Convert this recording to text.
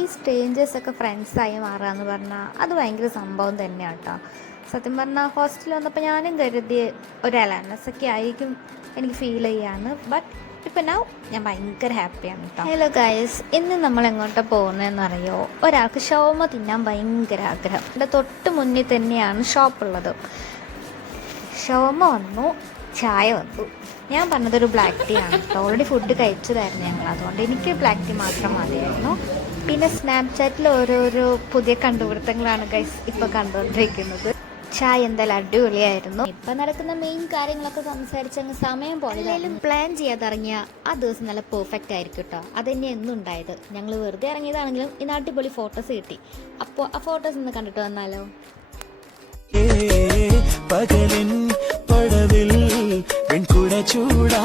ഈ സ്ട്രേഞ്ചേഴ്സൊക്കെ ഫ്രണ്ട്സായി മാറുക എന്ന് പറഞ്ഞാൽ അത് ഭയങ്കര സംഭവം തന്നെയാണ് കേട്ടോ. സത്യം പറഞ്ഞാൽ ഹോസ്റ്റലിൽ വന്നപ്പോൾ ഞാനും കരുതി ഒരു അലർനെസ്സൊക്കെ ആയിരിക്കും എനിക്ക് ഫീൽ ചെയ്യാണ്. ബട്ട് ഇപ്പം ഞാൻ ഭയങ്കര ഹാപ്പിയാണ് കേട്ടോ. ഹലോ ഗൈസ്, ഇന്ന് നമ്മൾ എങ്ങോട്ടാണ് പോകുന്നതെന്ന് അറിയോ? ഒരാൾക്ക് ഷവർമ തിന്നാൻ ഭയങ്കര ആഗ്രഹം. എൻ്റെ തൊട്ട് മുന്നിൽ തന്നെയാണ് ഷോപ്പുള്ളത്. ഷവർമ വന്നു, ചായ വന്നു. ഞാൻ പറഞ്ഞതൊരു ബ്ലാക്ക് ടീ ആണ് കേട്ടോ. ഓൾറെഡി ഫുഡ് കഴിച്ചതായിരുന്നു ഞങ്ങൾ, അതുകൊണ്ട് എനിക്ക് ബ്ലാക്ക് ടീ മാത്രം മതിയായിരുന്നു. പിന്നെ സ്നാപ്ചാറ്റിൽ ഓരോരോ പുതിയ കണ്ടുപിടുത്തങ്ങളാണ് ഗൈസ് ഇപ്പോൾ കണ്ടുകൊണ്ടിരിക്കുന്നത്. ചായ എന്തായാലും അടിപൊളിയായിരുന്നു. ഇപ്പം നടക്കുന്ന മെയിൻ കാര്യങ്ങളൊക്കെ സംസാരിച്ചങ്ങ് സമയം പോലെ പ്ലാൻ ചെയ്യാതെ ഇറങ്ങിയ ആ ദിവസം നല്ല പെർഫെക്റ്റ് ആയിരിക്കും കേട്ടോ. അതന്നെ എന്നും ഉണ്ടായത്. ഞങ്ങൾ വെറുതെ ഇറങ്ങിയതാണെങ്കിലും ഇന്ന് അടിപൊളി ഫോട്ടോസ് കിട്ടി. അപ്പോൾ ആ ഫോട്ടോസ് ഒന്ന് കണ്ടിട്ട് വന്നാലോ? പകലിൻ പടവിൽ പെൺകുട ചൂടാ